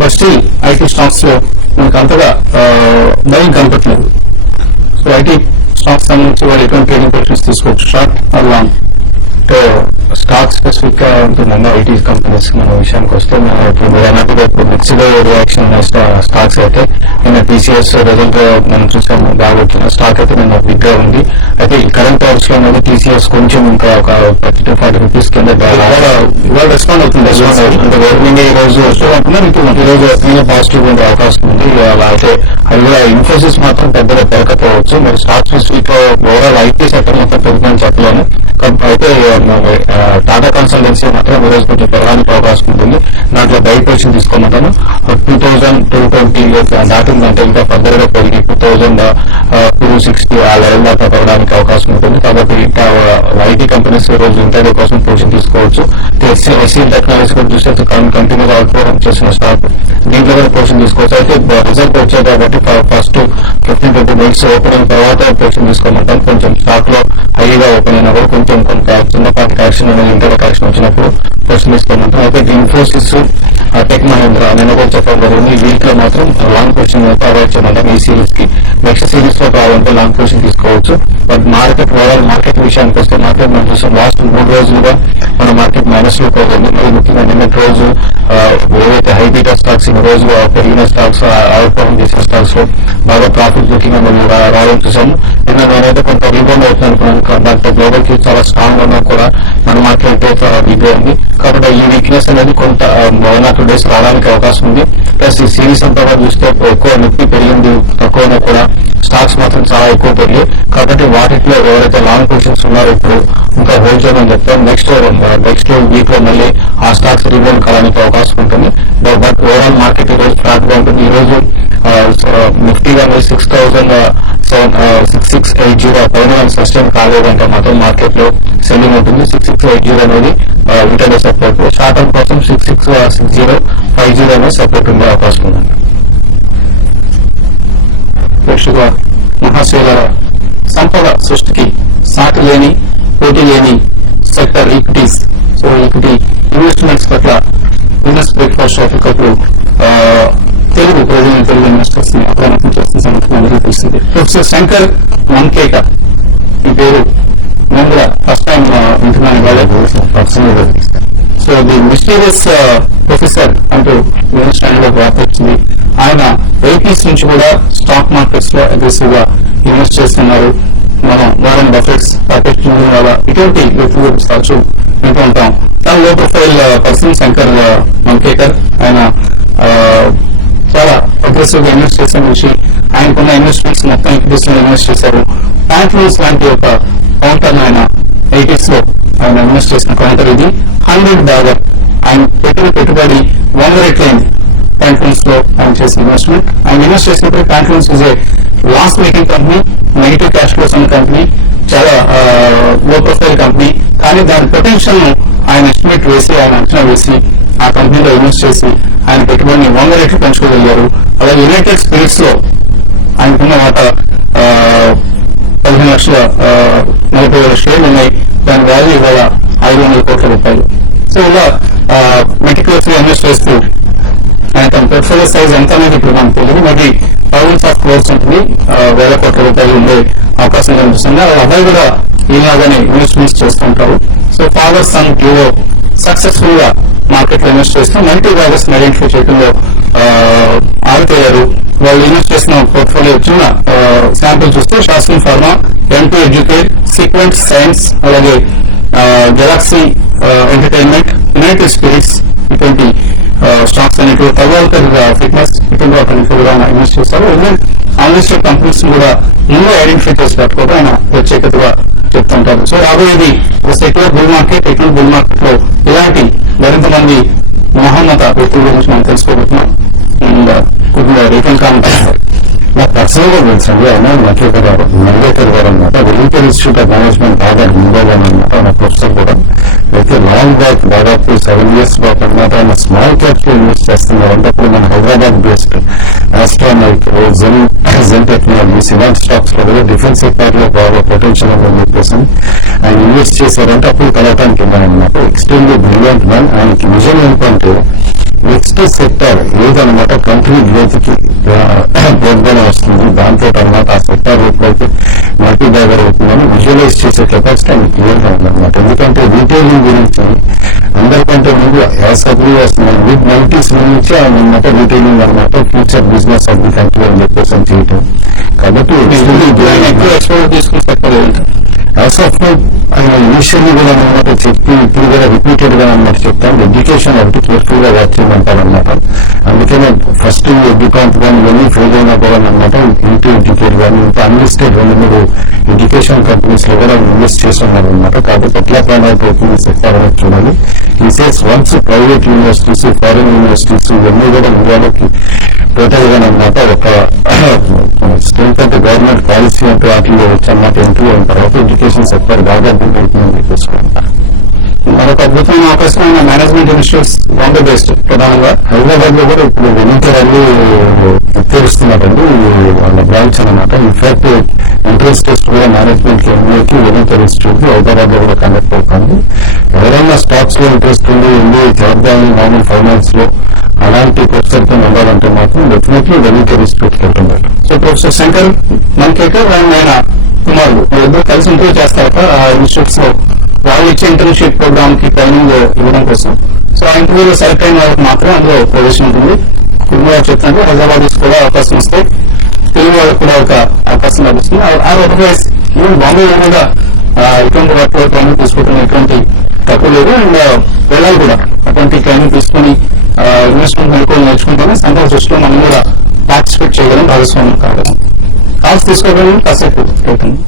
But still IT stocks లో మనకు అంతగా భయం కనపట్లేదు. సో ఐటీ స్టాక్స్ సంబంధించి వాళ్ళు ఎటువంటి ట్రేడింగ్ పొజిషన్స్ తీసుకోవచ్చు, short or long? Stock specific గా ఉంటుందండి ఐటీ కంపెనీస్. మన విషయానికి వస్తే ఇప్పుడు మీరు అన్నట్టుగా ఇప్పుడు మిక్స్డ్ రియాక్షన్ ఉన్న స్టాక్స్ అయితే నిన్న టీసీఎస్ రిజల్ట్ మనం చూసాము, బాగా వచ్చిన స్టాక్ అయితే నిన్న బిగ్ గా ఉంది. అయితే ఈ కరెంట్ అవర్స్ లో అనేది టీసీఎస్ కొంచెం ఇంకా ఒక 30 to 40 రూపీస్ కింద ఇవాళ రెస్పాండ్ అవుతుంది. అంటే ఓపెనింగ్ ఈ రోజు ఈ రోజు పాజిటివ్ ఉండే అవకాశం ఉంది. అలా అయితే అది కూడా ఇన్ఫోసిస్ మాత్రం పెద్దగా పెరగకపోవచ్చు. మరి stock specific overall IT sector మొత్తం పెరుగుతుందని చెప్పలేము. అయితే టాటా కన్సల్టెన్సీ మాత్రం ఈ రోజు కొంచెం పెరగడానికి అవకాశం ఉంటుంది. దాంట్లో బై పొజిషన్ తీసుకోమంటాను. 2220 దాటిందంటే ఇంకా ఫర్దర్ గా పెరిగి 2260 ఆ లెవెల్ దాకా పెరగడానికి అవకాశం ఉంటుంది. కాబట్టి ఇంకా ఐటీ కంపెనీస్ ఈ రోజు ఇంటర్డే కోసం పొజిషన్ తీసుకోవచ్చు. ఎస్సీఎల్ టెక్నాలజీ కూడా చూస్తే కంటిన్యూగా అవుట్పర్ఫార్మ్ చేసిన స్టాక్, దీంట్లో కూడా పొజిషన్ తీసుకోవచ్చు. అయితే రిజల్ట్ వచ్చాయి కాబట్టి ఫస్ట్ 15-20 మినిట్స్ ఓపెన్ అయిన తర్వాత పొజిషన్ తీసుకోమంటాం. కొంచెం స్టాక్ లో హైగా ఓపెన్ అయినా కూడా కొంత చిన్నపాటి యాక్షన్ అనేది ఇంటర్ యాక్షన్ వచ్చినప్పుడు పొజిషన్ తీసుకోమంటాం. అయితే ఇన్ఫోసిస్, టెక్ మహేంద్ర నేను కూడా చెప్పడం జరిగింది. వీటిలో మాత్రం లాంగ్ పొజిషన్ అయితే అవాయిడ్ చేయమంటాం. ఈ సిరీస్ కి నెక్స్ట్ సిరీస్ లో కావాలంటే లాంగ్ పొజిషన్ తీసుకోవచ్చు. బట్ మార్కెట్ ఓవరాల్ మార్కెట్ విషయానికి వస్తే మార్కెట్ మనం చూసాం లాస్ట్ 3 రోజులుగా మన మార్కెట్ మైనస్ లో పోతుంది. మరి ముఖ్యంగా నిన్నటి రోజు ఏవైతే హై బీటా స్టాక్స్ ఈ రోజు పెరిగిన స్టాక్స్, అవుట్ పర్ఫార్మ్ చేసిన స్టాక్స్ లో బాగా ప్రాఫిట్ బుకింగ్ మనం రావడం చూసాము. నిన్న నేనైతే కొంత రీబౌండ్ అవుతుంది అనుకున్నాను. బట్ గ్లోబల్ కి చాలా స్ట్రాంగ్ ఉన్నా కూడా మన మార్కెట్ చాలా వీక్ గా ఉంది. కాబట్టి ఈ వీక్నెస్ అనేది కొంత 1 or 2 days రావడానికి అవకాశం ఉంది. ప్లస్ ఈ సిరీస్ అంతా కూడా చూస్తే ఎక్కువ నిఫ్టీ పెరిగింది, తక్కువైనా కూడా స్టాక్స్ మాత్రం చాలా ఎక్కువ పెరిగాయి. కాబట్టి వాటిలో ఎవరైతే లాంగ్ పొజిషన్స్ ఉన్నారో ఇప్పుడు ఇంకా హోల్డ్ చేయమని చెప్తాం. నెక్స్ట్ వీక్ లో మళ్ళీ ఆ స్టాక్స్ రీబౌండ్ కావడానికి అవకాశం ఉంటుంది. బట్ ఓవరాల్ మార్కెట్ ఈ రోజు ఫ్లాట్ గా ఉంటుంది. ఈ రోజు నిఫ్టీ కానీ 6680 పైన సస్టైన్ కాలేదంటే మాత్రం మార్కెట్ లో సెల్లింగ్ ఉంటుంది. 6680 అనేది ఇంటర్డే సపోర్ట్. షార్ట్ టర్మ్ కోసం 666050 అనేది సపోర్ట్ ఉండే అవకాశం ఉందండి. మహాశైల సంపద సృష్టికి సాటి లేని, పోటీ లేని sector equities. So equity investments పట్ల బిజినెస్ బ్రేక్ఫాస్ట్ షాప్ ఒకప్పుడు తెలుగు ఇన్వెస్టర్స్ ని అప్రమత్తం చేస్తున్న సంగతి మనకి తెలిసింది. ప్రొఫెసర్ శంకర్ వంకేట ఈ పేరు నేను కూడా ఫస్ట్ టైం వింటున్నాను వాళ్ళే. సో ది మిస్టీరియస్ ప్రొఫెసర్ అంటూ బిజినెస్ లో వార్త వచ్చింది. ఆయన ఏపీస్ నుంచి కూడా స్టాక్ మార్కెట్స్ లో అగ్రెసివ్ గా ఇన్వెస్ట్ చేస్తున్నారు. మనం వారన్ బఫెట్స్, రాకేష్ జుంజున్వాలా ఇటువంటి వ్యక్తులు తరచూ వింటూ ఉంటాం. చాలా లో ప్రొఫైల్ పర్సన్ శంకర్ వంకేకర్. ఆయన చాలా అగ్రెసివ్ గా ఇన్వెస్ట్ చేసిన విషయం, ఆయనకున్న ఇన్వెస్ట్మెంట్స్ మొత్తం ఈక్విటీస్ లో ఇన్వెస్ట్ చేశారు. ప్యాంట్లూన్స్ లాంటి ఒక కౌంటర్ ఆయన 80s లో ఆయన ఇన్వెస్ట్ చేసిన కౌంటర్ ఇది. $100 ఆయన పెట్టిన పెట్టుబడి 100 రెట్లైంది ప్యాంట్లూన్స్ లో ఆయన చేసిన ఇన్వెస్ట్మెంట్. ఆయన ఇన్వెస్ట్ చేసినప్పుడు Pantaloons is a loss making company, negative cash flows ఉన్న కంపెనీ, చాలా లో ప్రొఫైల్ కంపెనీ. కానీ దాని పొటెన్షియల్ ను ఆయన ఎస్టిమేట్ వేసి, ఆయన అంచనా వేసి ఆ కంపెనీలో ఇన్వెస్ట్ చేసి ఆయన పెట్టుబడిని 100 రెట్లు పెంచుకోగలిగారు. అలాగే యునైటెడ్ స్పిరిట్స్ లో ఆయనకున్న వాటా 15,40,000 షేర్లు ఉన్నాయి. దాని వాల్యూ ఇవాళ 500 కోట్ల రూపాయలు. సో ఇలా మెటిక్యులస్ గా ఇన్వెస్ట్ చేస్తూ ఆయన తన పోర్ట్ఫోలియో సైజ్ ఎంత అనేది ఇప్పుడు మనకు తెలియదు. మరి థౌసండ్స్ ఆఫ్ క్రోర్స్ ఉంటుంది, 1,000 కోట్ల రూపాయలు ఉండే అవకాశం కనిపిస్తుంది. వాళ్ళ అబ్బాయి కూడా ఈలాగానే ఇన్వెస్ట్మెంట్స్ చేస్తుంటారు. So father son duo successful గా మార్కెట్ లో ఇన్వెస్ట్ చేస్తూ మల్టీ బ్యాగర్స్ ఐడెంటిఫై చేయడంలో ఆగిపోయారు. వాళ్ళు ఇన్వెస్ట్ చేసిన పోర్ట్ఫోలియో చిన్న శాంపుల్ చూస్తే శాస్త్రం pharma, M2 educate, sequent science, అలాగే గెలాక్సీ ఎంటర్టైన్మెంట్, యునైటెడ్ స్పిరిట్స్ ఇటువంటి స్టాక్స్ అనేవి, తల్వాల్కర్ ఫిట్నెస్ ఇటువంటి వాటిని కూడా ఇన్వెస్ట్ చేస్తారు. అన్లిస్టెడ్ కంపెనీస్ కూడా ముందు ఐడెంటిఫై చేసి పెట్టుకోవడం ఆయన ప్రత్యేకతగా చెప్తుంటారు. సో రాబోయేది సెక్యులర్ బుల్ మార్కెట్. ఎటువంటి బుల్ మార్కెట్ లో ఇలాంటి మరింత మంది మహోన్నత వ్యక్తుల గురించి మనం తెలుసుకోబోతున్నాం. అండ్ కొద్దిగా రిటర్న్ కామెంట్ నాకు పర్సనల్ గా తెలుసండి. ఆయన మెడికేటర్ గారు అనమాట, వెలింపూర్ ఇన్స్టిట్యూట్ ఆఫ్ మేనేజ్మెంట్ బాగా ముందుగా అనమాట. నా ప్రొఫెసర్ కూడా అయితే లాంగ్ బ్యాక్ దాదాపు 7 years బ్యాక్ అనమాట ఆయన స్మాల్ క్యాప్ లో ఇన్వెస్ట్ చేస్తున్నారు. అంటే అప్పుడు మన హైదరాబాద్ బేస్డ్ ఆస్ట్రానైట్, జెన్ టెక్నాలజీస్ ఇలాంటి స్టాక్స్ లో కూడా డిఫెన్స్ సెక్టార్ లో బాగా పొటెన్షియల్ ఉందని చెప్పేసి ఆయన ఇన్వెస్ట్ చేశారంటే అప్పుడు కలవటానికి ఇవ్వాలన్నమాట. Extremely brilliant man. ఆయనకి విజన్ ఏంటంటే నెక్స్ట్ సెక్టర్ ఏదన్నమాట కంట్రీ గ్రోత్ కి బోర్డుగానే వస్తుంది. దాంతో తర్వాత ఆ సెక్టర్ ఎప్పుడైతే మల్టీ బ్యాగర్ అవుతుందని విజువలైజ్ చేసే కెపాసిటీ ఆయనకి క్లియర్ గా ఉందన్నమాట. ఎందుకంటే రీటైలింగ్ గురించి అందరికంటే ముందు మిడ్ 90s నుంచి ఆయన రీటైలింగ్ అనమాట future business of the country అని చెప్పేసి అని చేయటం. కాబట్టి ఎక్కువ ఎక్స్పోర్ట్ తీసుకుని సెక్టర్ యాజ్ ఆఫ్ ఆయన ఇనిషియల్లీ కూడా అనమాట చెప్పి ఇప్పుడు కూడా రిపీటెడ్ గా అనమాట చెప్తాను. ఎడ్యుకేషన్ ఒకటి కేర్ఫుల్ గా వాచ్ చేయమంటారు అనమాట. అందుకనే ఫస్ట్ ఎడ్యుకాంట్ కానీ ఇవన్నీ ఫెయిల్ అయినా కూడా అనమాట ఇంటూ ఎడ్యుకేట్ కానీ ఇంకా అన్లిస్టెడ్ 2-3 ఎడ్యుకేషన్ కంపెనీస్ లో కూడా ఇన్వెస్ట్ చేస్తున్నారు అనమాట. కాబట్టి ఎట్లా ప్లాన్ అయిపోతుంది సెక్టర్ అనేది చూడాలి. ఈ says once private universities foreign universities ఇవన్నీ కూడా ఇండియాలోకి టోటల్ గా అనమాట ఒక స్టేట్ అంటే గవర్నమెంట్ పాలసీ అంటే వాటిలో వచ్చన్నమాట ఎంట్రీ అయిన తర్వాత ఎడ్యుకేషన్ సెక్టర్ బాగా అభివృద్ధి చెప్పేసుకుంటారు. మరొక అద్భుతమైన అవకాశం మేనేజ్మెంట్ ఇన్స్టిట్యూట్స్ బాంబే బేస్డ్ ప్రధానంగా హైదరాబాద్ లో కూడా ఇప్పుడు వెనుకరాళ్ళు తెరుస్తున్నారండి వాళ్ళ బ్రాంచ్ అనమాట. ఇన్ఫాక్ట్ ఎంట్రన్స్ టెస్ట్ కూడా మేనేజ్మెంట్ ఎంఏకి వెనుకర్ ఇన్స్టిట్యూట్ హైదరాబాద్ లో కూడా కండక్ట్ అవుతుంది. ఎవరైనా స్టాక్స్ లో ఇంట్రెస్ట్ ఉంది ఎంబీఏ చేద్దామని మామూలు ఫైనాన్స్ లో అలాంటి ప్రొఫెసర్తో ఉండాలంటే మాత్రం డెఫినెట్లీ వెనుకర్ ఇన్స్టిట్యూట్ కి వెళ్తున్నారు. సో ప్రొఫెసర్ శంకర్ మన్కేకర్ అండ్ ఆయన కుమారుడు వాళ్ళిద్దరు కలిసి ఇంప్రూవ్ చేస్తారు ఆ ఇన్స్టిట్యూట్స్ లో వాళ్ళు ఇచ్చే ఇంటర్న్షిప్ ప్రోగ్రామ్ కి ట్రైనింగ్ ఇవ్వడం కోసం. సో ఆ ఇంటర్వ్యూలో సెలెక్ట్ అయిన వాళ్ళకి మాత్రం అందులో ప్రొవిజన్ ఉంటుంది. కుటుంబాలు చెప్తాను హైదరాబాద్ కూడా అవకాశం వస్తే తెలుగు వాళ్ళకి కూడా ఒక అవకాశం లభిస్తుంది. అదర్వైజ్ ఈవెన్ బాంబే కూడా ఇటువంటి వర్క్ ట్రైనింగ్ తీసుకోవడం ఎటువంటి తక్కువ లేదు. అండ్ వెళ్ళాలి కూడా అటువంటి ట్రైనింగ్ తీసుకుని ఇన్వెస్ట్మెంట్ మెలకువలు నేర్చుకుంటేనే సెంట్రల్ దృష్టిలో మనం కూడా పార్టిసిపేట్ చేయగలం, భాగస్వామ్యం కాగలం. కాల్స్ తీసుకోవడం కాసేపు అవుతుంది.